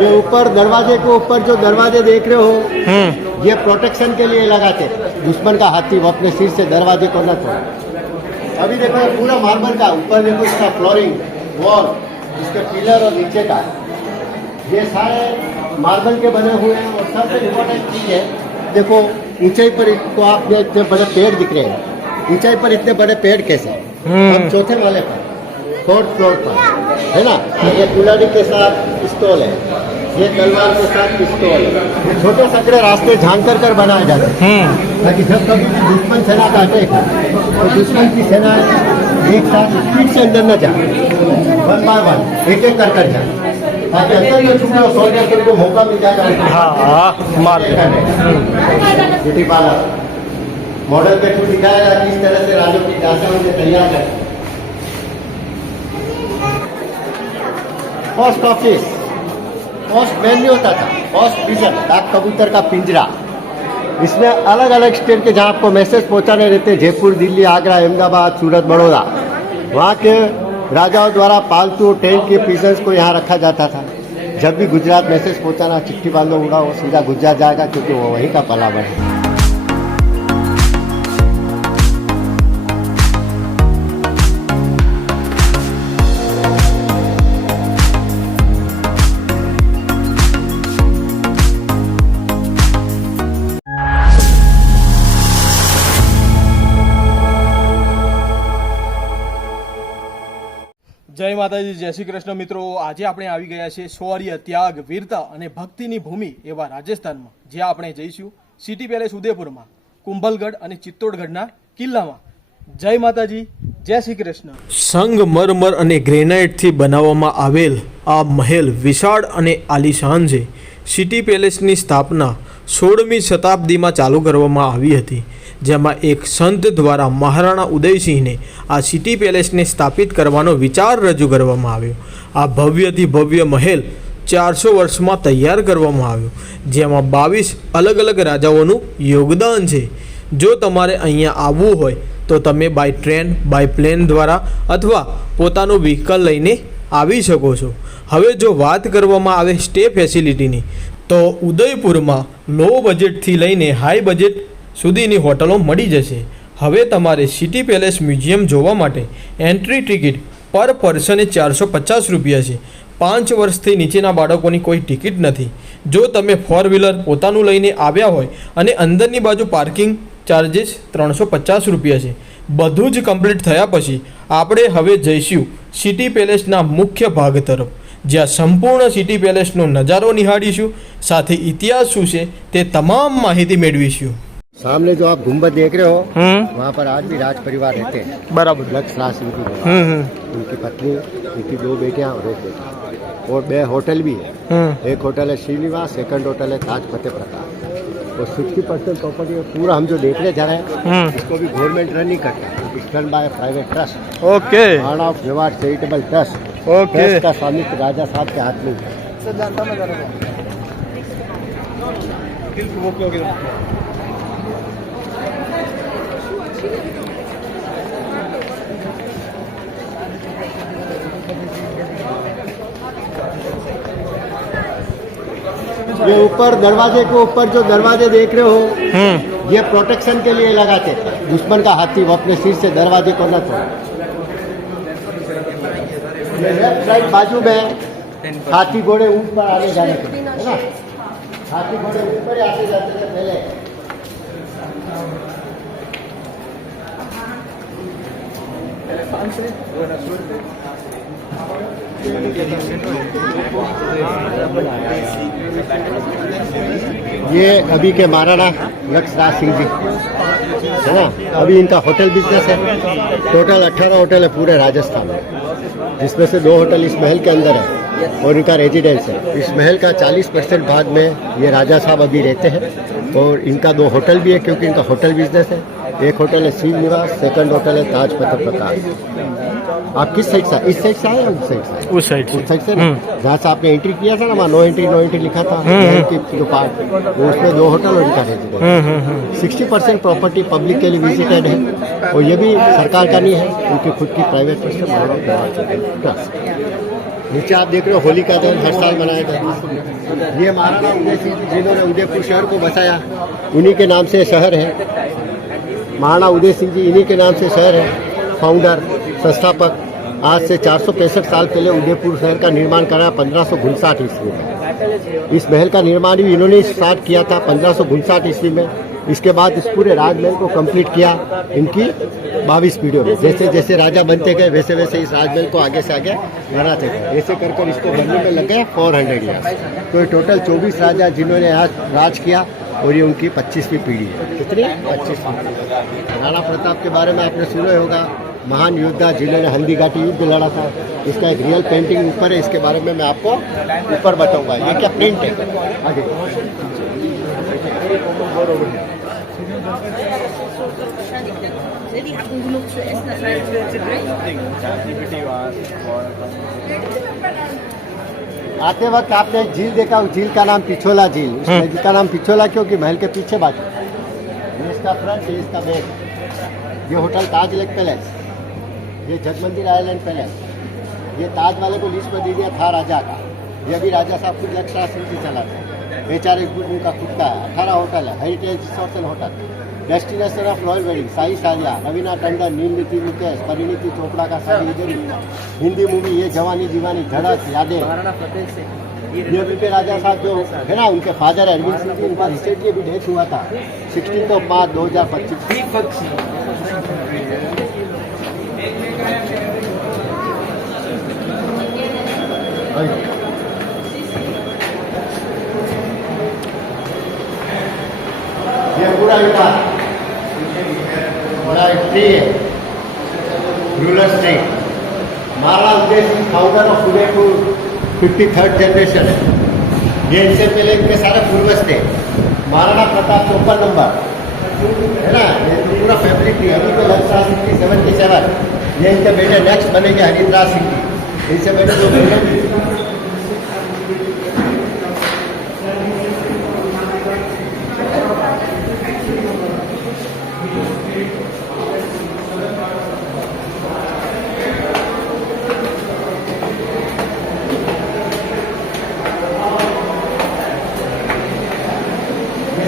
ये ऊपर दरवाजे के ऊपर जो दरवाजे देख रहे हो, ये प्रोटेक्शन के लिए लगाते, दुश्मन का हाथी वो अपने सिर से दरवाजे को न तोड़े। अभी देखो ये पूरा मार्बल का, ऊपर देखो इसका फ्लोरिंग, वॉल, इसके पिलर और नीचे का, ये सारे मार्बल के बने हुए हैं। और सबसे इम्पोर्टेंट चीज़ है, देखो ऊंचाई पर इसको आप इतने बड़े पेड़ दिख रहे हैं, ऊंचाई पर इतने बड़े पेड़ कैसे? हम चौथे वाले पर, 4th फ्लोर पर, है ना। ये कुल्हाड़ी के साथ पिस्तौल है, ये तलवार के साथ पिस्तौल है। ये छोटे सकड़े रास्ते झांक कर बनाए जाते हैं ताकि जब कभी भी दुश्मन सेना का अटैक तो दुश्मन की सेना एक साथ स्पीड से अंदर न जाए, 1 by 1 एक एक कर जाए, ताकि अंदर में छुपे सोल्जर को मौका मिल जाएगा मार ब्यूटी पार्लर मॉडल पे कुछ दिखाएगा किस तरह से राजों की दासियां उन्हें तैयार है। पोस्ट ऑफिस, पोस्ट मैन नहीं होता था, पोस्ट पिजन, डाक कबूतर का पिंजरा। इसमें अलग अलग स्टेट के जहाँ आपको मैसेज पहुँचाने रहते हैं, जयपुर, दिल्ली, आगरा, अहमदाबाद, सूरत, बड़ौदा, वहाँ के राजाओं द्वारा पालतू ट्रेन के पिजन्स को यहाँ रखा जाता था। जब भी गुजरात मैसेज पहुँचाना, चिट्ठी बांधो उड़ा, वो सीधा गुजरात जाएगा क्योंकि वो वहीं का पलावर है। જય માતાજી, જય શ્રી કૃષ્ણ મિત્રો। આજે આપણે આવી ગયા છે શૌર્ય, ત્યાગ, વીરતા અને ભક્તિની ભૂમિ એવા રાજસ્થાનમાં, જ્યાં આપણે જઈશું સિટી પેલેસ ઉદયપુરમાં, કુંભલગઢ અને ચિત્તોડગઢના કિલ્લામાં। જય માતાજી, જય શ્રી કૃષ્ણ। સંગમરમર અને ગ્રેનાઇટથી બનાવવામાં આવેલ આ મહેલ વિશાળ અને આલિશાન છે। સિટી પેલેસની સ્થાપના 16મી શતાબ્દીમાં ચાલુ કરવામાં આવી હતી, જેમાં એક સંત દ્વારા મહારાણા ઉદયસિંહને આ સિટી પેલેસને સ્થાપિત કરવાનો વિચાર રજૂ કરવામાં આવ્યો। આ ભવ્યથી ભવ્ય મહેલ 400 વર્ષમાં તૈયાર કરવામાં આવ્યો, જેમાં 22 અલગ અલગ રાજાઓનું યોગદાન છે। જો તમારે અહીંયા આવવું હોય તો તમે બાય ટ્રેન, બાય પ્લેન દ્વારા અથવા પોતાનું વ્હીકલ લઈને આવી શકો છો। હવે જો વાત કરવામાં આવે સ્ટે ફેસિલિટીની, તો ઉદયપુરમાં લો બજેટથી લઈને હાઈ બજેટ સુધીની હોટલો મળી જશે। હવે તમારે સિટી પેલેસ મ્યુઝિયમ જોવા માટે એન્ટ્રી ટિકિટ પર પર્સને 450 રૂપિયા છે। 5 વર્ષથી નીચેના બાળકોની કોઈ ટિકિટ નથી। જો તમે 4 વ્હીલર પોતાનું લઈને આવ્યા હોય અને અંદરની બાજુ પાર્કિંગ ચાર્જીસ 350 રૂપિયા છે। બધું જ કમ્પ્લીટ થયા પછી આપણે હવે જઈશું સિટી પેલેસના મુખ્ય ભાગ તરફ, જ્યાં સંપૂર્ણ સિટી પેલેસનો નજારો નિહાળીશું, સાથે ઇતિહાસ શું છે તે તમામ માહિતી મેળવીશું। सामने जो आप गुम्बद देख रहे हो, वहाँ पर आज भी राज परिवार रहते हैं। બરાબર। लक्ष्य राज सिंह की उनकी पत्नी, उनकी 2 बेटियां और 1 बेटा, और 2 होटल भी है। एक होटल है श्रीनिवास, सेकंड होटल है ताज फतेह प्रताप। और 60% प्रॉपर्टी पूरा हम जो देखने जा रहे हैं इसको भी गवर्नमेंट रन नहीं करता, it's run by private trust. Okay. On off reward charitable trust. Okay. Trust का स्वामित्व राजा साहब के हाथ में है। ये ऊपर दरवाजे के ऊपर जो दरवाजे देख रहे हो, ये प्रोटेक्शन के लिए लगाते थे, दुश्मन का हाथी वो अपने सिर से दरवाजे को न तोड़े। ये लेफ्ट साइड बाजू में हाथी घोड़े ऊंट पर आने जाने के लिए, है ना, हाथी घोड़े ऊंट पर आते जाते थे पहले। ये अभी के महाराणा लक्ष्य राज सिंह जी है ना। अभी इनका होटल बिजनेस है। टोटल 18 होटल है पूरे राजस्थान में, जिसमें से 2 होटल इस महल के अंदर है और इनका रेजिडेंस है। इस महल का 40% भाग में ये राजा साहब अभी रहते हैं, और इनका 2 होटल भी है क्योंकि इनका होटल बिजनेस है। एक होटल है श्रीनिवास, सेकंड होटल है ताज फतेह प्रताप। आप किस साइड से, इस साइड से आए या उस साइड से? उस साइड से। जहाँ से आपने एंट्री किया था ना, वहाँ नो एंट्री लिखा था, जो पार्ट वो उसमें 2 होटल और इनका रेजिडेंस। 60% प्रॉपर्टी पब्लिक के लिए विजिटेड है, और ये भी सरकार का नहीं है, उनकी खुद की प्राइवेट ट्रस्ट। नीचे आप देख रहे हो होलिका दहन हर साल मनाया जाता है। ये महाराणा उदय सिंह जिन्होंने उदयपुर शहर को बसाया, उन्हीं के नाम से शहर है। महाराणा उदय सिंह जी इन्हीं के नाम से शहर है, फाउंडर, संस्थापक। आज से 465 साल पहले उदयपुर शहर का निर्माण कराया 1559 ईस्वी में। इस महल का निर्माण भी इन्होंने स्टार्ट किया था 1559 ईस्वी में। इसके बाद इस पूरे राजमहल को कंप्लीट किया इनकी 22 पीढ़ियों में। जैसे जैसे राजा बनते गए वैसे वैसे इस राजमहल को आगे से आगे बढ़ाते गए। ऐसे कर कर इसको बनने में लग गया 400 ईयर्स। तो ये टोटल 24 राजा जिन्होंने आज राज किया और ये उनकी 25वीं पीढ़ी है। कितनी? 25वीं। राणा प्रताप के बारे में आपने सुना होगा, महान योद्धा जिन्होंने हल्दी घाटी युद्ध लड़ा था। इसका एक रियल पेंटिंग ऊपर है, इसके बारे में मैं आपको ऊपर बताऊंगा। ये क्या प्रिंट है आगे। Die hatten genug zu essen, das war jetzt zu आते वक्त आपने एक झील देखा, उस झील का नाम पिछोला झील। उस नदी का नाम पिछोला क्योंकि महल के पीछे बाजू। ये इसका फ्रंट, ये इसका बैक। ये होटल ताज लेक पैलेस, ये जगमंदिर आइलैंड पैलेस। ये ताज वाले को लीज पर दे दिया था राजा का। ये भी राजा साहब खुद लक्षरा सिंह जी चलाते हैं। बेचारे उनका खुद का है। 18 होटल है, heritage resort and hotel. Destination of royal wedding, साई सालिया, रवीना टंडन, नीलनीति मुकेश, परिणीति चोपड़ा का शादी इधर ही। हिंदी मूवी ये जवानी दीवानी, धड़क, यादें। ये भी राजा साहब जो है ना, उनके फादर अरविंद सिंह जी, उनका रिसेंटली भी डेथ हुआ था 16 मार्च 2025। ये पूरा विभाग बड़ा ट्री है, ruler tree. Maharana Uday Singh founder of Udaipur 53rd generation है। ये इनसे पहले इनके सारे पूर्वज थे। महाराणा प्रताप 54 नंबर है ना, ये तो पूरा फैमिली ट्री। अभी तो लक्षरा सिंह की 77। ये इनके बेटे नेक्स्ट बनेंगे हरिंद्रा सिंह जी। इनसे बेटे जो बेटे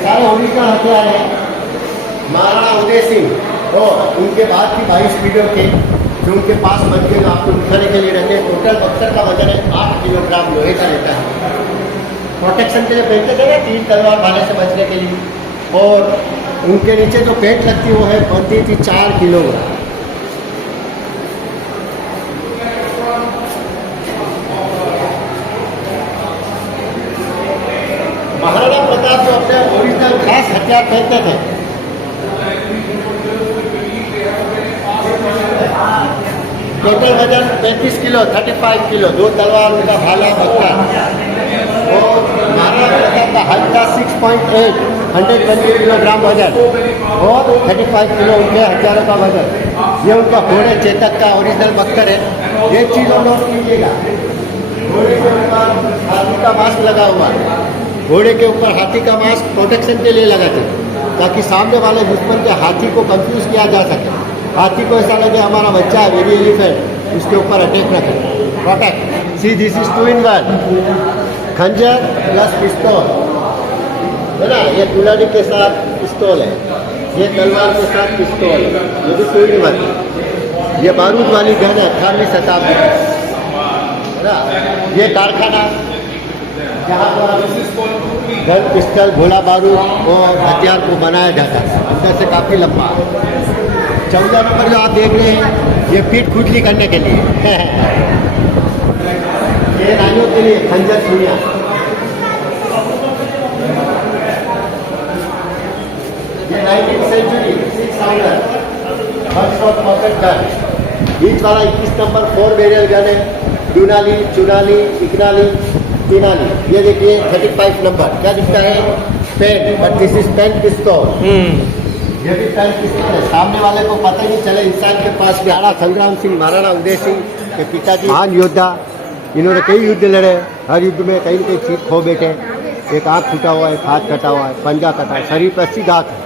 सारे ओरिजिनल हथियार हैं। महाराणा उदय सिंह और उनके बाद की 22 पीढ़ियों के जो उनके पास बच गए, आपको उठाने के लिए रहते हैं। टोटल बक्सर का वजन है 8 किलोग्राम लोहे का रहता है। प्रोटेक्शन के लिए पहनते थे ना, 3 तलवार भाले से बचने के लिए। और उनके नीचे जो पेंट लगती वो है बनती थी 4 किलोग्राम। महाराणा प्रताप जो अपने ओरिजिनल खास हथियार पहनते थे, टोटल वजन 35 किलो, 35 किलो, 2 तलवार, उनका भाला, बक्का। और महाराणा प्रताप का हाइट था 6.8, 120 किलोग्राम वजन और 35 किलो उनके हथियारों का वजन। ये उनका घोड़े चेतक का ओरिजिनल बख्तर है। ये चीज़ और नोट कीजिएगा, घोड़े के ऊपर हाथी का मास्क लगा हुआ है। घोड़े के ऊपर हाथी का मास्क प्रोटेक्शन के लिए लगाते हैं, ताकि सामने वाले दुश्मन के हाथी को कंफ्यूज किया जा सके। हाथी को ऐसा लगे हमारा बच्चा है बेबी एलिफेंट, उसके ऊपर अटैक न करे। Protect. See this is 2 in 1, खंजर प्लस पिस्तौल है ना। ये कुल्हाड़ी के साथ पिस्तौल है, ये तलवार के साथ पिस्तौल है, ये भी 2 in 1। ये बारूद वाली गन है 18वीं शताब्दी है ना। ये कारखाना जहाँ पर गन, पिस्टल, गोला बारूद और हथियार को बनाया जाता है, अंदर से काफ़ी लंबा। 14 नंबर जो आप देख रहे हैं, ये पीठ खुजली करने के लिए ये रानियों के लिए खंजर सुनिया। ये 19th century 600 पॉकेट गन। बीच वाला 21 नंबर 4 बैरियल गन है। डूनाली, चुनाली, इकनाली, तीनाली। ये देखिए 35 नंबर क्या दिखता है, pen, but this is pen पिस्तौल। ये भी पेन पिस्तौल है, सामने वाले को पता ही नहीं चले इंसान के पास भी। महाराणा संग्राम सिंह, महाराणा उदय सिंह के पिताजी महान योद्धा। इन्होंने कई युद्ध लड़े, हर युद्ध में कहीं न कहीं चीज खो बैठे। एक आँख फूटा हुआ है, एक हाथ कटा हुआ है, पंजा कटा है, शरीर पर 80 दांत है।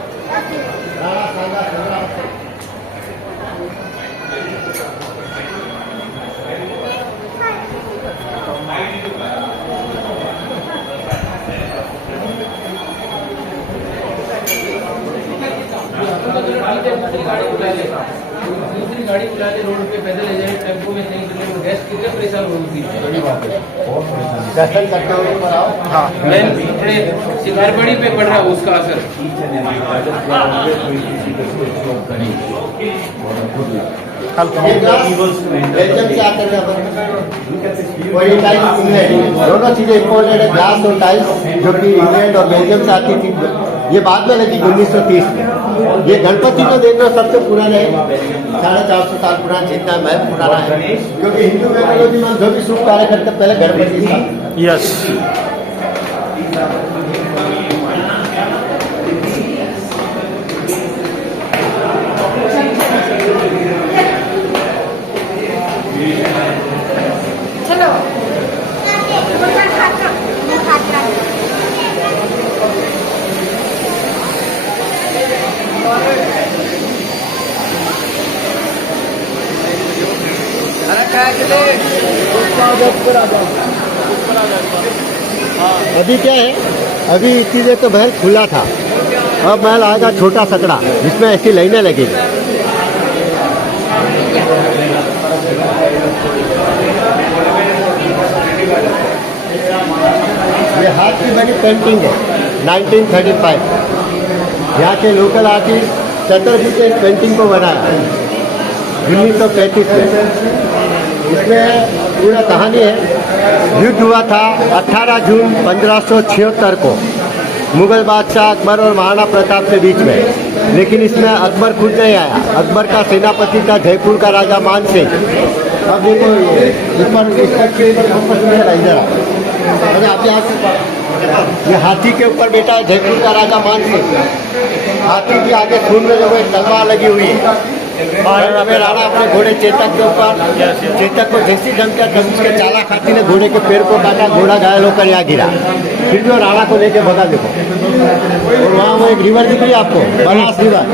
गाड़ी बुला के रोड पे पैदल ले जाए, टेम्पो में नहीं चले, वो गेस्ट कितने परेशान होगी। दर्शन करते हुए ऊपर आओ। हाँ मेन अपने शिकारबड़ी पे पड़ रहा है उसका असर। ये ग्लास बेल्जियम से आते हैं और ये टाइल्स इंग्लैंड, दोनों चीजें इम्पोर्टेड है, ग्लास और टाइल्स जो कि इंग्लैंड और बेल्जियम से आती थी। ये बाद में लगी 1930 में। ये गणपति तो देख लो सबसे पुराने है, 450 साल पुराना, जितना महल पुराना है, क्योंकि हिंदू मैथोलॉजी में जो भी शुभ कार्य करते पहले गणपति था। यस चलो मैं खाता अभी क्या है, अभी इतनी देर तो महल खुला था, अब महल आएगा छोटा सकड़ा जिसमें ऐसी लाइनें लगेगी। ये हाथ की बनी पेंटिंग है 1935। यहाँ के लोकल आर्टिस्ट चतुर्थ ने इस पेंटिंग को बनाया 1935 में। इसमें पूरा कहानी है, युद्ध हुआ था 18 जून 1576 को मुगल बादशाह अकबर और महाराणा प्रताप के बीच में, लेकिन इसमें अकबर खुद नहीं आया। अकबर का सेनापति था जयपुर का राजा मान सिंह। अब देखो ये हाथी के ऊपर बैठा है जयपुर का राजा मान सिंह। हाथी के आगे खून में जो है तलवार लगी हुई है। महाराणा में राणा अपने घोड़े चेतक के ऊपर, चेतक को जैसी धमकिया तब उसके चालाक हाथी ने घोड़े के पैर को काटा, घोड़ा घायल होकर यहाँ गिरा। फिर भी वो राणा को लेके भगा। देखो और वहाँ वो एक रिवर दिख रही है आपको, बनास रिवर,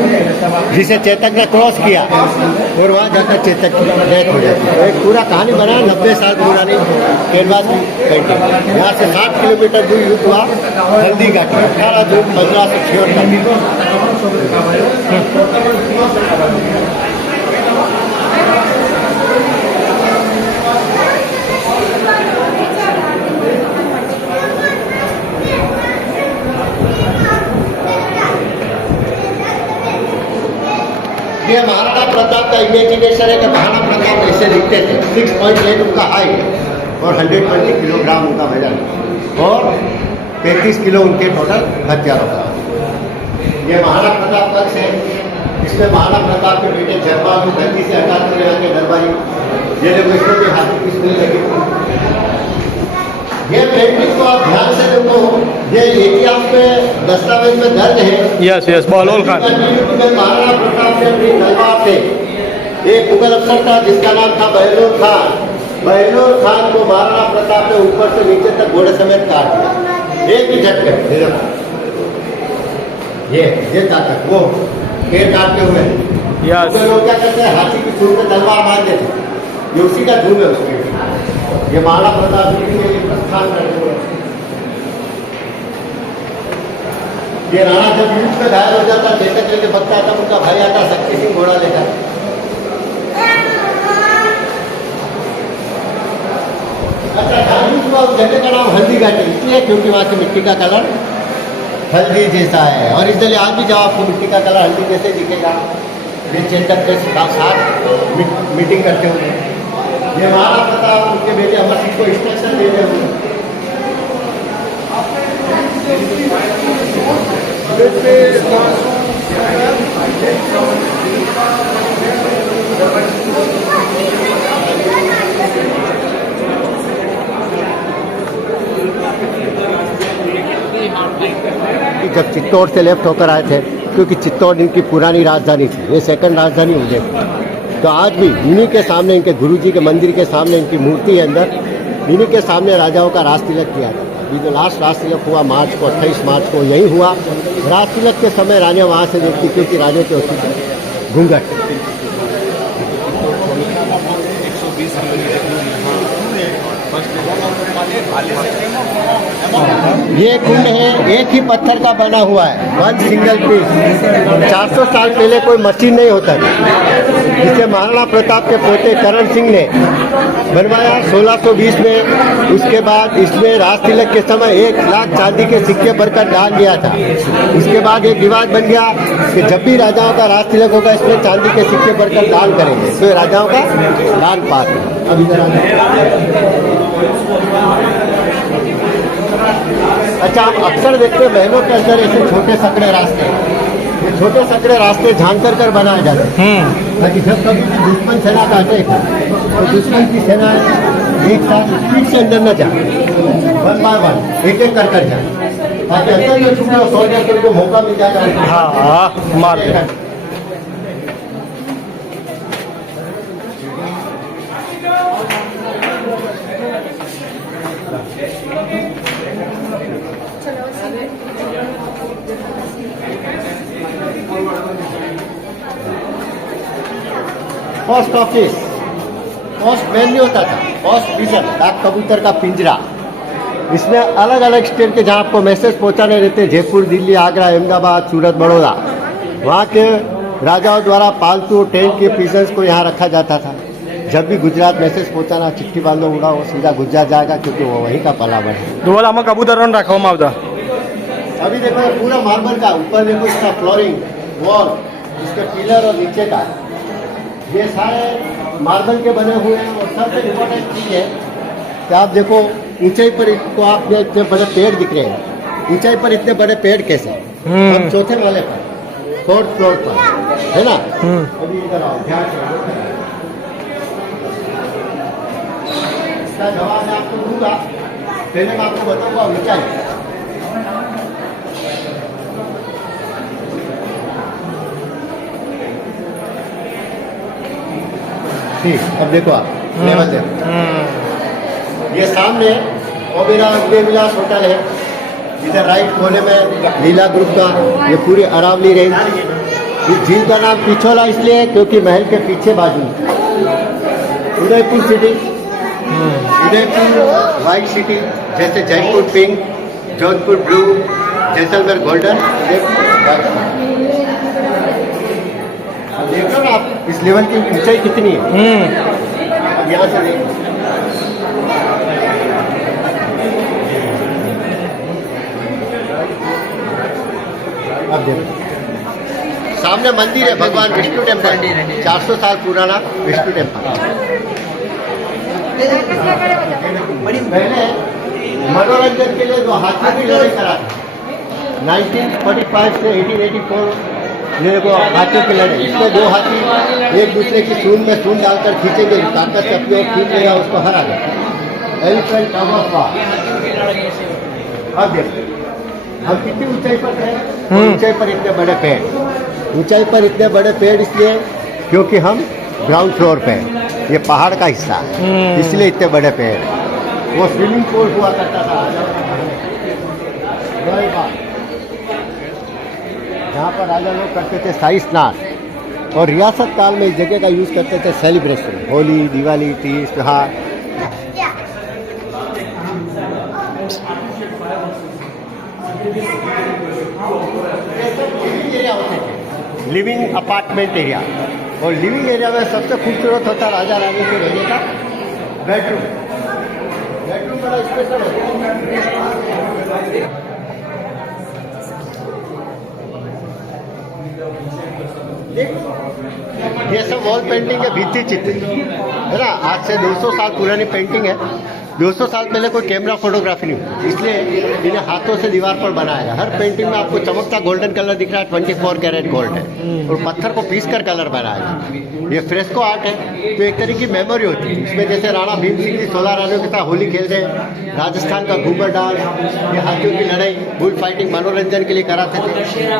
जिसे चेतक ने क्रॉस किया और वहाँ जाकर चेतक की डेथ हो जाती है। एक पूरा कहानी बना 90 साल पुरानी कैनवास की पेंटिंग। यहाँ से 60 किलोमीटर दूर युद्ध हुआ हल्दी घाटी 18 जून 1576। ये महाराणा प्रताप का इमेजिनेशन है कि महाराणा प्रताप ऐसे दिखते थे। 6.8 उनका हाइट और 120 किलोग्राम उनका वजन और 35 किलो उनके टोटल हथियारों का। ये महाराणा प्रताप कक्ष है, इसमें महाराणा प्रताप के बेटे जयपाल को धरती से हटाते हुए आके दरबारी, ये लोग इसमें भी हाथी की सुई लगी। ये पेंटिंग को आप ध्यान से देखो, ये इतिहास में दस्तावेज में दर्ज है। Yes yes Bahlol Khan. महाराणा प्रताप ने अपनी तलवार से, एक मुगल अफसर था जिसका नाम था बहलोल खान। बहलोल खान को महाराणा प्रताप ने ऊपर से नीचे तक घोड़े समेत काट दिया, एक ही झटके। ये ताकत वो पेड़ काटते हुए लोग क्या करते हैं, हाथी की सूंड में तलवार मार देते, ये उसी का धूम है उसके। ये महाराणा प्रताप जी के लिए प्रस्थान करते हुए, ये राणा जब युद्ध में घायल हो जाता, चेतक लेके भगता था, उनका भाई आता शक्ति सिंह घोड़ा लेकर। अच्छा, धार्मिक हुआ उस जगह का नाम हल्दी घाटी इसलिए क्योंकि वहाँ की मिट्टी का कलर हल्दी जैसा है, और इसलिए आज भी जब आपको मिट्टी का कलर हल्दी जैसे दिखेगा। ये चेतक के साथ मीटिंग करते हुए, ये महाराणा प्रताप उनके बेटे अमर सिंह को इंस्ट्रक्शन दे रहे हुए। जब चित्तौड़ से लेफ्ट होकर आए थे, क्योंकि चित्तौड़ इनकी पुरानी राजधानी थी, ये सेकंड राजधानी उदयपुर। तो आज भी इन्हीं के सामने, इनके गुरुजी के मंदिर के सामने इनकी मूर्ति है अंदर, इन्हीं के सामने राजाओं का राज तिलक किया था। अभी जो लास्ट राज तिलक हुआ मार्च को, 28 मार्च को यही हुआ। राज तिलक के समय रानियाँ वहाँ से देखती क्योंकि राजे के होती थी घूंघट। ये कुंड है, एक ही पत्थर का बना हुआ है, वन सिंगल पीस। 400 साल पहले कोई मशीन नहीं होता था, जिसे महाराणा प्रताप के पोते करण सिंह ने बनवाया 1620 में। उसके बाद इसमें राज तिलक के समय 1 लाख चांदी के सिक्के भरकर दान दिया था। उसके बाद एक विवाद बन गया कि जब भी राजाओं का राज तिलक होगा इसमें चांदी के सिक्के भरकर दान करेंगे, तो ये राजाओं का दान पात्र है। अभी जरा अच्छा, आप अक्सर देखते हैं महलों के अंदर ऐसे छोटे सकड़े रास्ते, ये छोटे सकड़े रास्ते झांक कर बनाए जाते हैं ताकि जब कभी दुश्मन सेना का अटैक हो तो दुश्मन की सेना एक साथ स्पीड से अंदर न जाए, 1 बाय 1 एक एक कर जाए, ताकि अंदर में छुपे सोल्जर को मौका मिल जाएगा। हाँ मार दे। पोस्ट ऑफिस, पोस्ट मैन नहीं होता था, पोस्ट पिजन, डाक कबूतर का पिंजरा। इसमें अलग अलग स्टेट के जहाँ आपको मैसेज पहुँचाने रहते, जयपुर, दिल्ली, आगरा, अहमदाबाद, सूरत, बड़ौदा, वहाँ के राजाओं द्वारा पालतू ट्रेन के पिजन्स को यहाँ रखा जाता था। जब भी गुजरात मैसेज पहुँचाना, चिट्ठी बांधो उड़ा, वो सीधा गुजरात जाएगा, क्योंकि वो वहीं का पलावन है। ધોળામાં કબૂતરોને રાખવામાં આવતા। अभी देखो ये पूरा मार्बल का, ऊपर देखो इसका फ्लोरिंग, वॉल, इसके पिलर और नीचे का, ये सारे मार्बल के बने हुए हैं। और सबसे इम्पोर्टेंट चीज़ है कि आप देखो ऊंचाई पर इसको आप इतने बड़े पेड़ दिख रहे हैं, ऊंचाई पर इतने बड़े पेड़ कैसे? हम चौथे माले पर, 4th फ्लोर पर, है ना? अभी इधर आओ, ध्यान से। इसका जवाब मैं आपको दूंगा, पहले मैं आपको बताऊंगा ऊंचाई। ठीक, अब देखो आप लेवल देखो, ये सामने ओबेरा विलास होटल है, इधर राइट कोने में लीला ग्रुप का ये पूरी अरावली रेंज। इस झील का नाम पिछोला इसलिए है क्योंकि महल के पीछे बाजू Udaipur city, Udaipur white city, जैसे Jaipur pink, Jodhpur blue, Jaisalmer golden, Udaipur white. अब देख लो ना आप इस लेवल की ऊंचाई कितनी है। अब यहाँ से देखो, अब देखो सामने मंदिर है, भगवान विष्णु टेम्पल, 400 साल पुराना विष्णु टेम्पल। पहले मनोरंजन के लिए जो हाथियों की लड़ाई करा था, 1945 से 1884 ये को हाथियों की लड़ाई, इसमें 2 हाथी एक दूसरे की सूंड में सूंड डालकर खींचेंगे, ताकत से अपने खींच लेगा, उसको हरा देगा। Elephant tug of war. अब देखो हम कितनी ऊंचाई पर हैं, ऊंचाई पर इतने बड़े पेड़, ऊंचाई पर इतने बड़े पेड़ इसलिए क्योंकि हम ग्राउंड फ्लोर पे हैं, ये पहाड़ का हिस्सा है, इसलिए इतने बड़े पेड़। वो स्विमिंग पूल हुआ करता था जहाँ पर राजा लोग करते थे शाही स्नान, और रियासत काल में इस जगह का यूज़ करते थे सेलिब्रेशन, होली, दिवाली, तीज, त्योहार। लिविंग अपार्टमेंट एरिया, और लिविंग एरिया में सबसे खूबसूरत होता राजा रानी के रहने का बेडरूम। बेडरूम बड़ा स्पेशल होता है। ये सब वॉल पेंटिंग है, भित्ति चित्र है ना, आज से 200 साल पुरानी पेंटिंग है। 200 साल पहले कोई कैमरा फोटोग्राफी नहीं हुई, इसलिए इन्हें हाथों से दीवार पर बनाया गया। हर पेंटिंग में आपको चमकता गोल्डन कलर दिख रहा है, 24 कैरेट गोल्ड है, और पत्थर को पीस कर कलर बनाया गया। ये फ्रेस्को आर्ट है, तो एक तरह की मेमोरी होती है। इसमें जैसे राणा भीम सिंह जी 16 रानियों के साथ होली खेल रहे हैं, राजस्थान का घूमर डांस, ये हाथियों की लड़ाई, बुल फाइटिंग मनोरंजन के लिए कराते थे,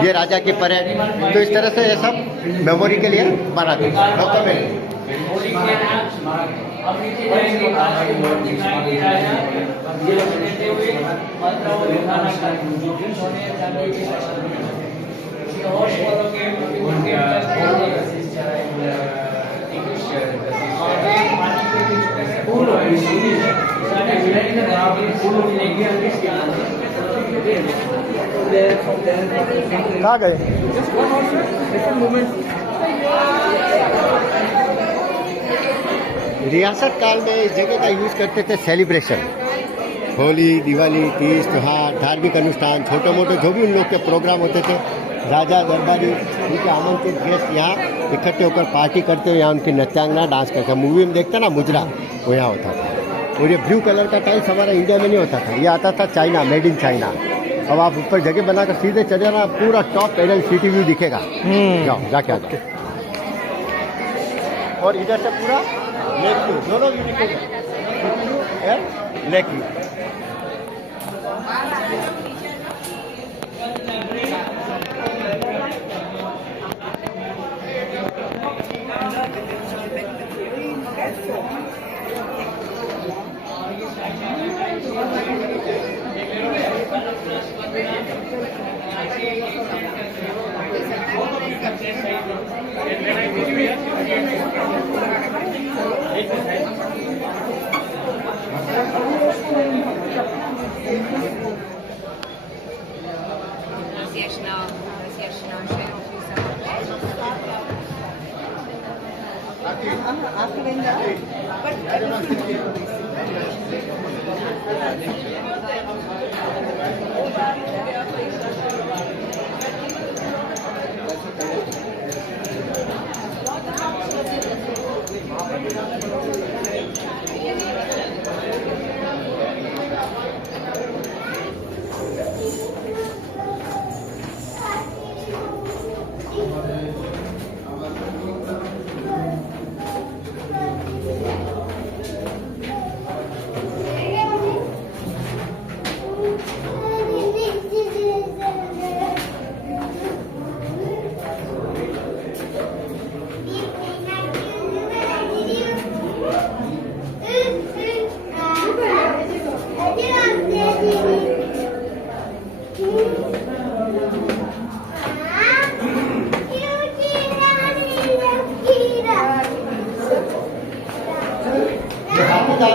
ये राजा की परेड। तो इस तरह से ये सब मेमोरी के लिए बनाते थे, डॉक्यूमेंट। कहाँ गए? रियासत काल में इस जगह का यूज करते थे सेलिब्रेशन, होली, दिवाली, तीज, त्योहार, धार्मिक अनुष्ठान, छोटे मोटे जो भी उन लोग के प्रोग्राम होते थे, राजा दरबारी उनके आमंत्रित गेस्ट यहाँ इकट्ठे होकर पार्टी करते हुए यहाँ उनकी नृत्यांगना डांस करते। मूवी में देखते ना मुजरा, वो यहाँ होता था। और ये ब्लू कलर का टाइल्स हमारा इंडिया में नहीं होता था, ये आता था चाइना, मेड इन चाइना। अब आप ऊपर जगह बनाकर सीधे चले जाना, पूरा टॉप पैनल सिटी व्यू दिखेगा। जाओ जाके आ जाओ। और इधर से पूरा लेक व्यू, दोनों व्यू दिखेगा, लेक व्यू।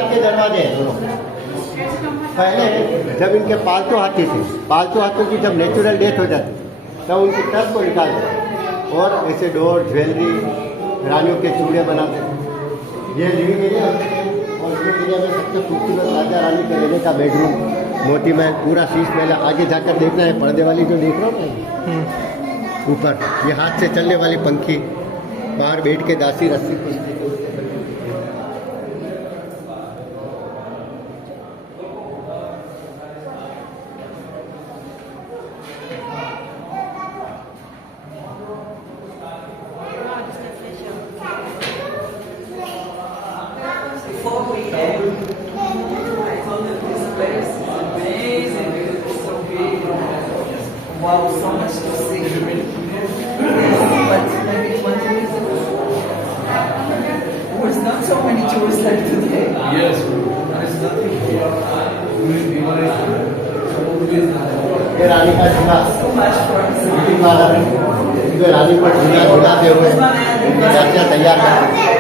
के दरवाजे हैं दोनों। पहले जब इनके पालतू हाथी थे, पालतू हाथियों की जब नेचुरल डेथ हो जाती तब उनकी टस को निकालते और ऐसे डोर, ज्वेलरी, रानियों के चूड़े बनाते थे। ये लिविंग एरिया और लिविंग एरिया में सबसे खूबसूरत राजा रानी के रहने का बेडरूम, मोती महल, पूरा शीश महल। आगे जाकर देखना है, पर्दे वाली जो देख रहा हूँ ऊपर, ये हाथ से चलने वाली पंखी, बाहर बैठ के दासी रस्सी खींचती। Wow, so much to see. But maybe 20 years ago, there was not so many tourists like today. Yes, there is nothing here. ये रानी का झूला, So much for us. जो रानी पर झूला झूलाते हुए राजा तैयार करते हैं।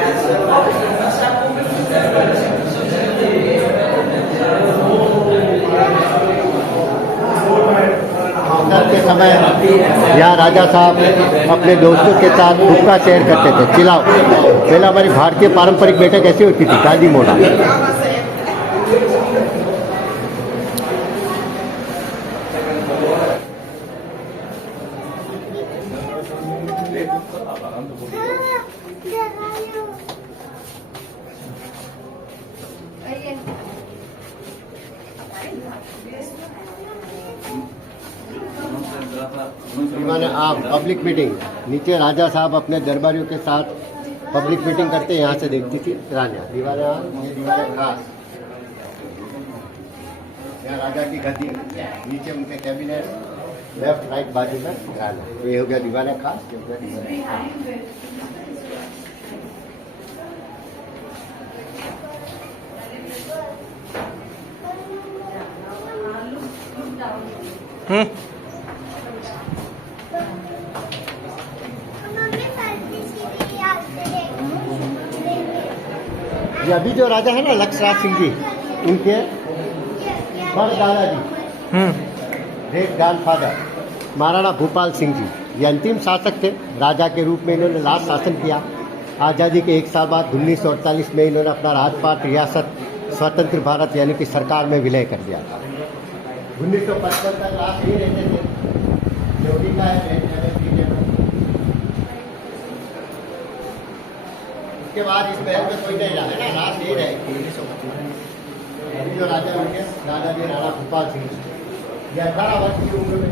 के समय यहाँ राजा साहब अपने दोस्तों के साथ हुक्का शेयर करते थे, चिलाओ। पहले हमारी भारतीय पारंपरिक बैठक ऐसी होती थी, गादी मोड़ा। आप पब्लिक मीटिंग, नीचे राजा साहब अपने दरबारियों के साथ पब्लिक मीटिंग करते, यहाँ से देखती थी रानियाँ। दीवारें, ये दीवारें खास, यहाँ राजा की गद्दी, नीचे उनके कैबिनेट, लेफ्ट राइट बाजू में राना। ये हो गया दीवारें खास, ये हो गया दीवारें खास। ये अभी जो राजा है ना लक्ष्मण सिंह जी, उनके बड़ दादाजी, ग्रेट ग्रैंडफादर महाराणा भूपाल सिंह जी, ये अंतिम शासक थे। राजा के रूप में इन्होंने लास्ट शासन किया। आज़ादी के 1 साल बाद 1948 में इन्होंने अपना राजपाट रियासत स्वतंत्र भारत यानी कि सरकार में विलय कर दिया था। 1955 तक लास्ट ही रहते थे। योगी का है उसके बाद इस महल में कोई नहीं रहा है ना, राज नहीं रहे 1955 अभी जो राजा उनके राजा जी राणा भूपाल सिंह ये 18 वर्ष की उम्र में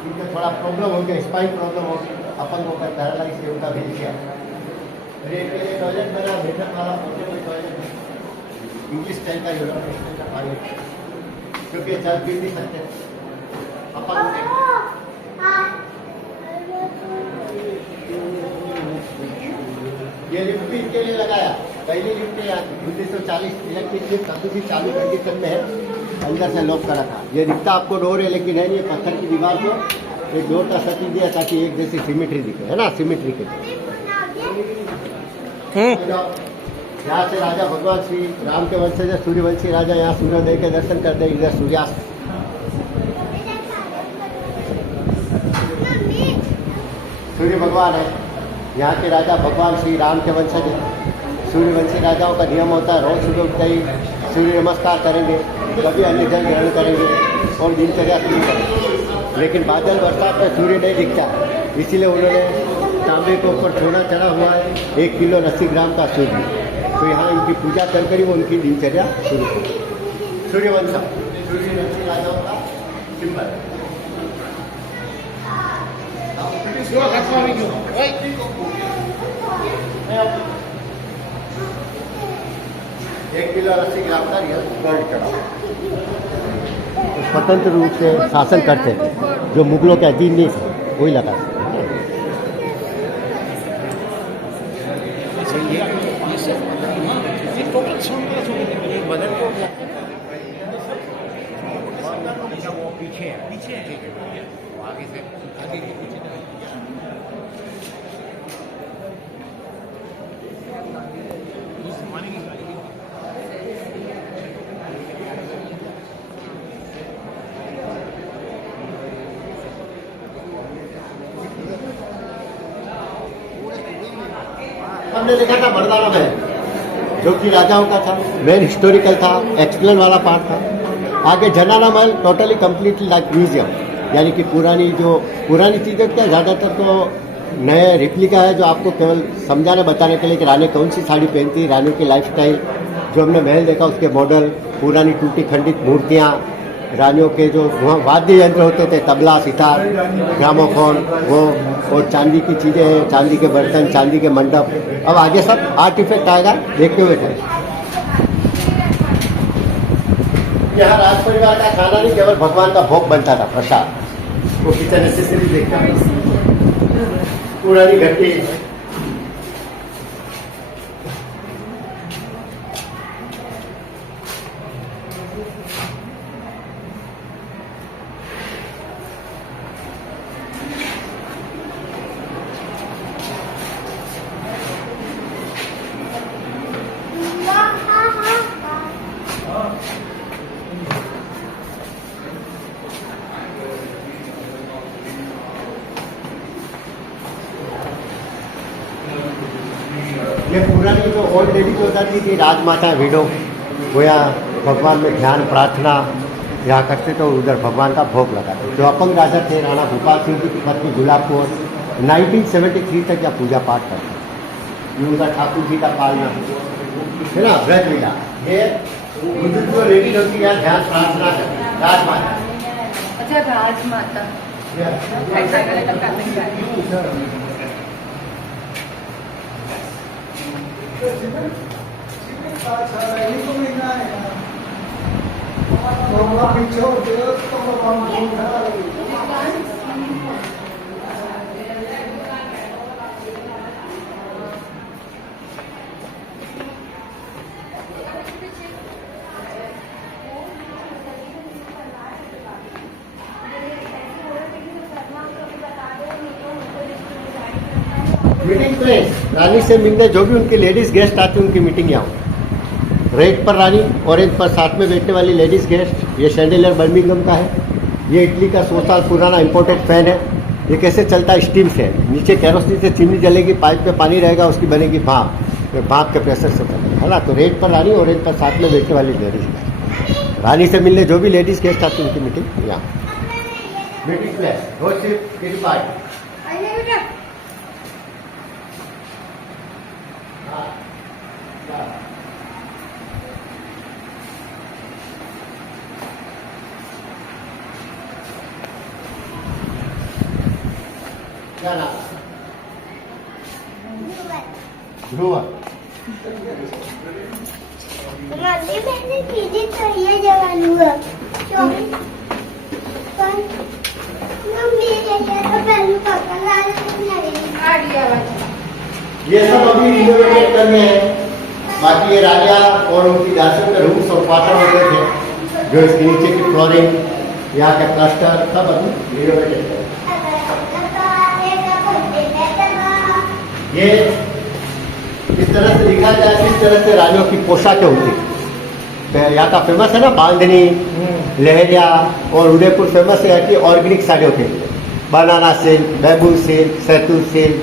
इनका थोड़ा प्रॉब्लम हो गया, स्पाइन प्रॉब्लम हो गई, अपंग होकर पैरालाइज से उनका भेज किया। रेट के लिए टॉयलेट बना, बैठक वाला टॉयलेट इंग्लिश स्टाइल का यूरोपियन का पानी, क्योंकि चल फिर नहीं सकते अपंग होते। ये लिफ्ट भी इनके लिए लगाया, पहली लिफ्ट 1940 इलेक्ट्रिक लिफ्ट अभी चालू कंडीशन में है, अंदर से लॉक करा था। ये दिखता आपको डोर है लेकिन है नहीं, पत्थर की दीवार को एक डोर का सर्किट दिया ताकि एक जैसी सिमेट्री दिखे, है ना, सिमेट्री के। यहाँ से राजा भगवान श्री राम के वंशज सूर्यवंशी राजा यहाँ सूर्योदय के दर्शन करते, इधर सूर्यास्त। सूर्य भगवान है यहाँ के राजा, भगवान श्री राम के वंशज है। सूर्यवंशी राजाओं का नियम होता है रोज सुबह उठते ही सूर्य नमस्कार करेंगे, कभी अन्य जल ग्रहण करेंगे और दिनचर्या शुरू करेंगे। लेकिन बादल बरसात में सूर्य नहीं दिखता, इसीलिए उन्होंने तांबे के ऊपर सोना चढ़ा हुआ है 1 किलो 80 ग्राम का सूर्य, तो यहाँ इनकी पूजा कर वो उनकी दिनचर्या शुरू की। सूर्यवंश सूर्यवंशी राजाओं का सिंबल। एक किलो 80 ग्राम का गोल्ड चढ़ा, तो स्वतंत्र रूप से शासन करते थे, जो मुगलों के अधीन नहीं थे वही लगा। हमने देखा था मर्दाना महल, जो कि राजाओं का था, मेन हिस्टोरिकल था, एक्सप्लेन वाला पार्ट था। आगे जनाना महल टोटली कम्प्लीटली लाइक म्यूजियम, यानी कि पुरानी चीज़ें क्या ज़्यादातर तो नए रिप्लिका है, जो आपको केवल समझाने बताने के लिए कि रानी कौन सी साड़ी पहनती, रानी की लाइफस्टाइल, जो हमने महल देखा उसके मॉडल, पुरानी टूटी खंडित मूर्तियाँ, रानियों के जो वहाँ वाद्य यंत्र होते थे, तबला, सितार, ग्रामोफोन, वो और चांदी की चीज़ें हैं, चांदी के बर्तन, चांदी के मंडप। अब आगे सब आर्टिफैक्ट आएगा, देखते हुए थे। यहाँ राज परिवार का खाना नहीं, केवल भगवान का भोग बनता था, प्रसाद। वो किचन एसेसरी देखता, पुरानी घटी, ये पुरानी जो ओल्ड लेडी जो होती थी राजमाता विडो, वो यहाँ भगवान में ध्यान प्रार्थना यहाँ करते तो उधर भगवान का भोग लगाते। जो अपंग राजा थे राणा भूपाल सिंह जी की पत्नी गुलाब कौर 1973 तक यहाँ पूजा पाठ करते। ये उनका ठाकुर जी का पालना है ना, व्रत लीला। ये जो लेडी होती है यहाँ ध्यान प्रार्थना करती, राजमाता। अच्छा, राजमाता मीटिंग प्लेस, रानी से मिलने जो भी उनकी लेडीज गेस्ट आती है उनकी मीटिंग यहाँ। रेड पर रानी, ऑरेंज पर साथ में बैठने वाली लेडीज गेस्ट, ये शैंडिलियर बर्मिंघम का है। ये इटली का 100 साल पुराना इम्पोर्टेड फैन है। ये कैसे चलता है? स्टीम से। नीचे केरोसिन से चिमनी जलेगी, पाइप पे पानी रहेगा, उसकी बनेगी भाप, तो भाप के प्रेशर से चलेगा, है ना। तो रेट पर रानी और रेट पर साथ में बैठने वाली लेडीज। रानी से मिलने जो भी लेडीज गेस्ट आती है उनकी मीटिंग यहाँ। मीटिंग प्लेस रोशिप किरपाट। क्या नाम? ध्रुव। मम्मी मैंने चीजें चाहिए जवानू है मम्मी ये तो पहलू पापा लाल ये सब अभी रिनोवेट करने हैं। बाकी ये राजा और उनकी दासियों के रूम्स और क्वार्टर होते थे, जो इसके नीचे की फ्लोरिंग, यहाँ के प्लास्टर सब अभी रिनोवेटेड है। ये इस तरह से लिखा जाए, किस तरह से रानियों की पोशाकें होती है। यहाँ का फेमस है ना बांधनी, लहरिया, और उदयपुर फेमस है कि ऑर्गेनिक साड़ियों के लिए। बनाना सिल्क, बैबू सिल्क, सैतूर सिल्क,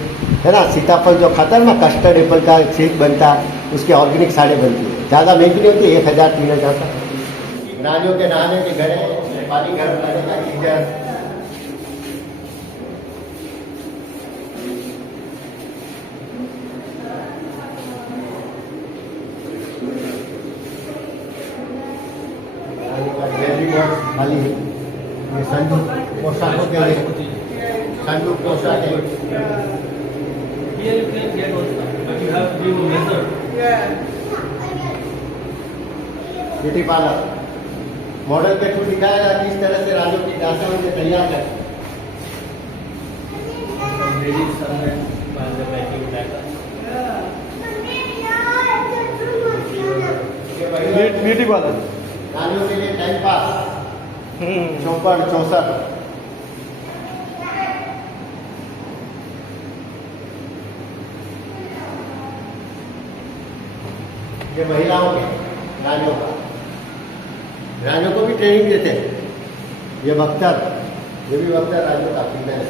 है ना। सीताफल जो खाता है ना, कस्टर्ड एप्पल का सिल्क बनता है, उसकी ऑर्गेनिक साड़ी बनती है। ज़्यादा महंगी नहीं होती, 1000-3000 तक। रानियों के नहाने के घड़े, पानी गर्म करने का गीजर। खाली ये संदूक पोशाकों के लिए, संदूक पोशाक है। Here you can get also, but you have to give a method. Beauty parlour model के थ्रू दिखाएगा किस तरह से राजू की दासियां उनसे तैयार है। Ladies sometimes while they're making makeup. Beauty parlour रानियों के लिए टाइम पास, चौपड़ चौसठ। ये महिलाओं के, रानियों का, रानियों को भी ट्रेनिंग देते हैं। ये बख्तर, ये भी बख्तर रानियों का फिटनेस।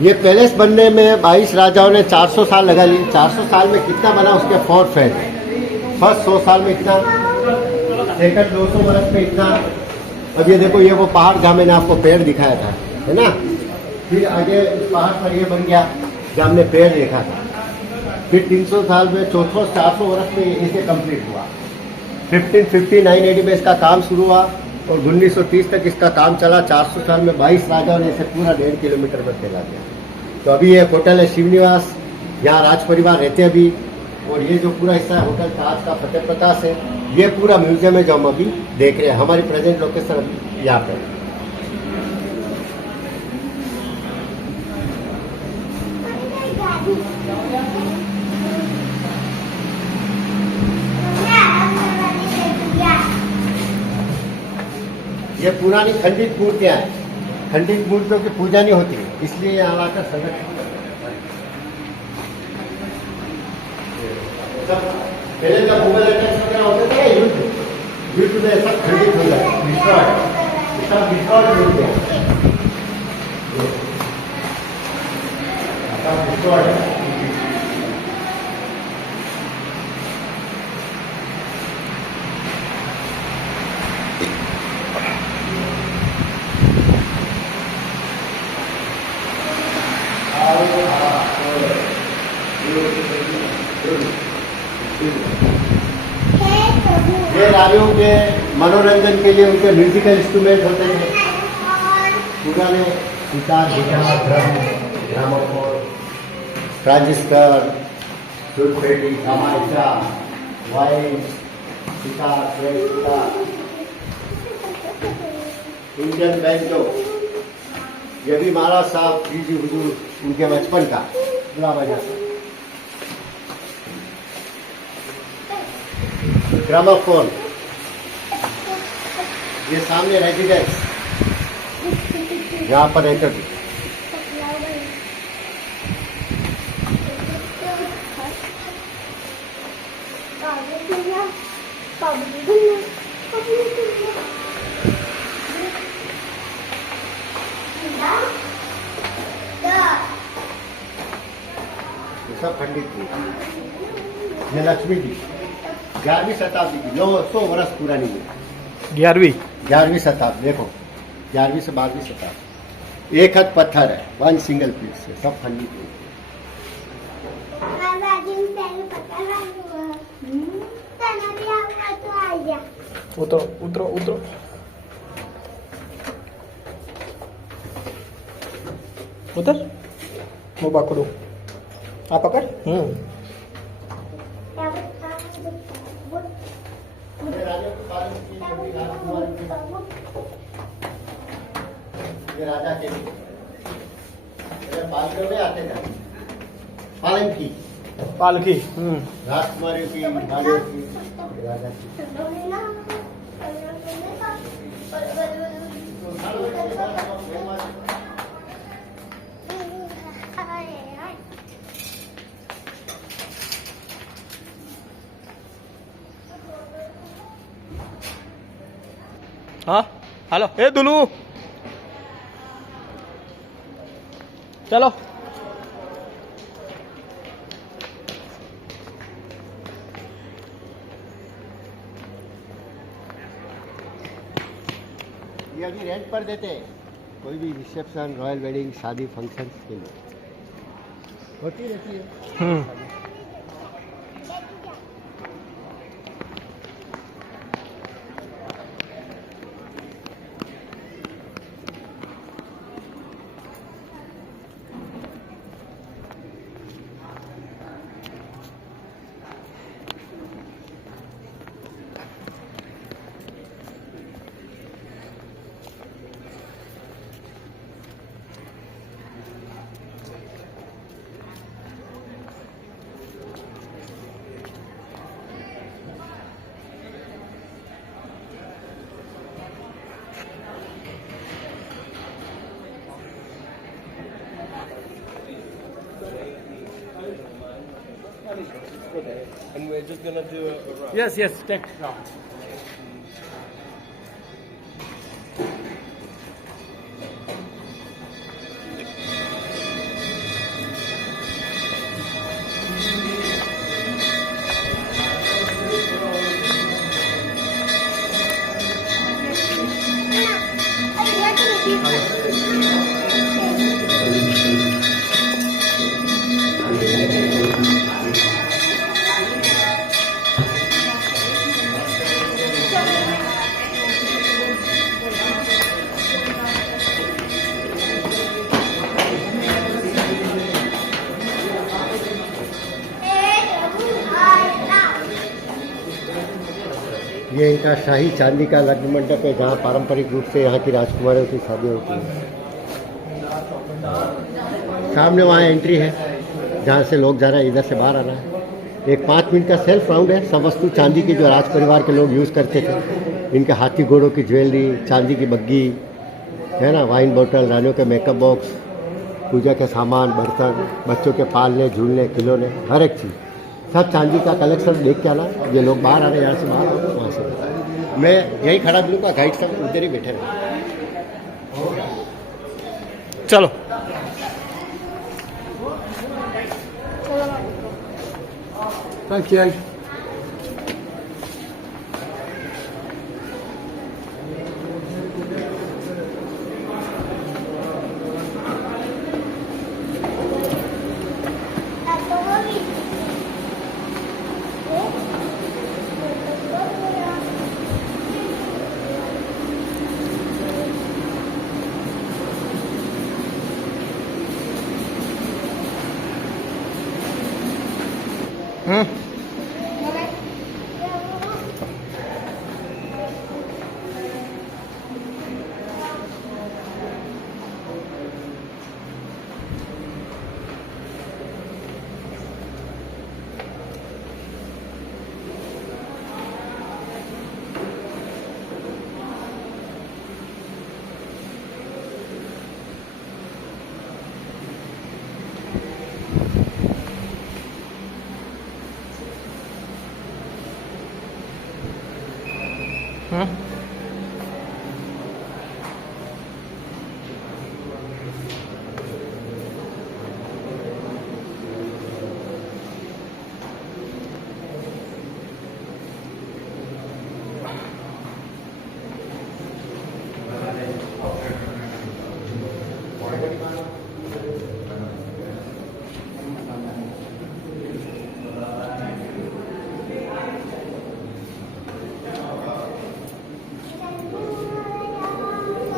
ये पैलेस बनने में 22 राजाओं ने 400 साल लगा लिए। 400 साल में कितना बना उसके 4 फेज। फर्स्ट 100 साल में इतना, सेकंड 200 वर्ष में इतना। अब ये देखो, ये वो पहाड़ जहाँ मैंने आपको पेड़ दिखाया था, है ना। फिर आगे इस पहाड़ पर ये बन गया जहाँ हमने पेड़ देखा था। फिर 300 साल में, चौथा 400 वर्ष में इसे कंप्लीट हुआ। 1559 AD में इसका काम शुरू हुआ और 1930 तक इसका काम चला। 400 साल में 22 राजाओं ने इसे पूरा 1.5 किलोमीटर में फैला दिया। तो अभी ये होटल है शिवनिवास, यहाँ राज परिवार रहते हैं अभी। और ये जो पूरा हिस्सा है होटल ताज का फतेह प्रकाश है, ये पूरा म्यूजियम है जो हम अभी देख रहे हैं। हमारी प्रेजेंट लोकेशन अभी यहाँ पे है। ये पुरानी खंडित मूर्तियाँ हैं। खंडित मूर्तियों की पूजा नहीं होती, इसलिए यहाँ आकर संरक्षित पहले जब मुगल अटैक्स वगैरह होते थे युद्ध में सब खंडित हो जाए, सब डिस्ट्रॉय होते हैं, सब डिस्ट्रॉय। ये रानियों के मनोरंजन के लिए उनके म्यूजिकल इंस्ट्रूमेंट होते थे पुराने, sitar, guitar, drum, gramophone, transistor, सुरपेटी, तमाचा, वाइन, सितार, इंडियन बैंजो। ये भी महाराज साहब जी हुजूर उनके बचपन का पूरा बजा था। ग्रामाफोन, ये सामने रेजिडेंस, यहाँ पर एंटर। ये सब पंडित जी, ये लक्ष्मी जी, 11वीं शताब्दी की, 900 वर्ष पुरानी है। 11वीं शताब्दी, देखो 11वीं से 12वीं शताब्दी। एक हाथ पत्थर है, वन सिंगल पीस है, सब पंडित जी। उतरो उतरो उतरो। उतर, वो पकड़ो, आप पकड़। ये राजा के पालकियों में आते थे, पालकी, पालकी। राजकुमारियों की, राजाओं की, राजा की। हाँ हेलो, ए दुलू चलो। ये अभी रेंट पर देते हैं, कोई भी रिसेप्शन, रॉयल वेडिंग, शादी फंक्शन के लिए होती रहती है। And we're just gonna do a Yes, yes, take round. ये इनका शाही चांदी का लग्न मंडप है, जहाँ पारंपरिक रूप से यहाँ की राजकुमारियों की शादी होती है। सामने वहाँ एंट्री है, जहाँ से लोग जा रहे हैं, इधर से बाहर आ रहा है। एक 5 मिनट का सेल्फ राउंड है। सब वस्तु चांदी की जो राज परिवार के लोग यूज़ करते थे, इनके हाथी घोड़ों की ज्वेलरी, चांदी की बग्गी है ना, वाइन बोतल, रानियों के मेकअप बॉक्स, पूजा के सामान, बर्तन, बच्चों के पालने, झूलने, खिलौने, हर एक चीज़, सब चांदी का कलेक्शन देख के आना। ये लोग बाहर आ रहे हैं, यहाँ से बाहर, वहाँ से। मैं यही खड़ा मिलूँगा, गाइड सब उधर ही बैठे रहे। चलो थैंक यू।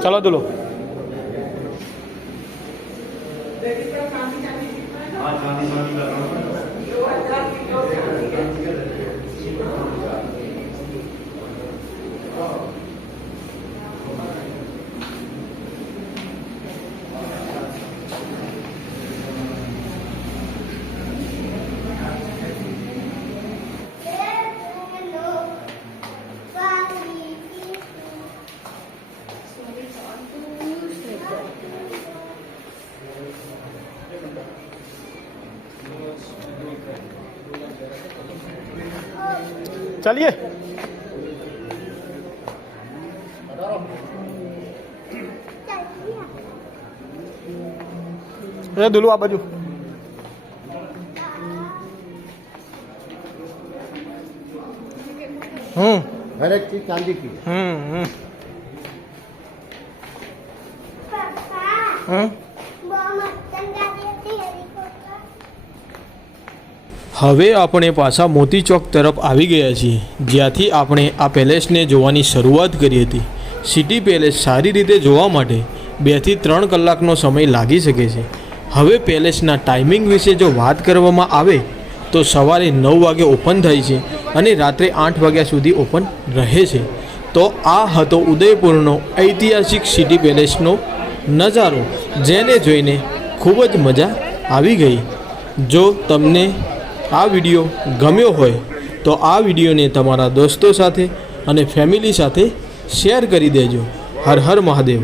चलो दुलो चलिए दुलू आ बाजू हर एक चीज चांदी की पापा वो मटन गाड़ी હતી હેલિકોપ્ટર હવે આપણે પાછા મોતી ચોક તરફ આવી ગયા છીએ, જ્યાંથી આપણે આ પેલેસને જોવાની શરૂઆત કરી હતી. સિટી પેલેસ સારી રીતે જોવા માટે 2 થી 3 કલાકનો સમય લાગી શકે છે. હવે પેલેસના ટાઈમિંગ વિશે જો વાત કરવામાં આવે તો સવારે 9 વાગે ઓપન થાય છે અને રાત્રે 8 વાગ્યા સુધી ઓપન રહે છે. તો આ હતો ઉદયપુરનો ઐતિહાસિક સિટી પેલેસનો નજારો, જેને જોઈને ખૂબ જ મજા આવી ગઈ. જો તમને આ વિડીયો ગમ્યો હોય તો આ વિડીયોને તમારા દોસ્તો સાથે અને ફેમિલી સાથે શેર કરી દેજો. હર હર મહાદેવ.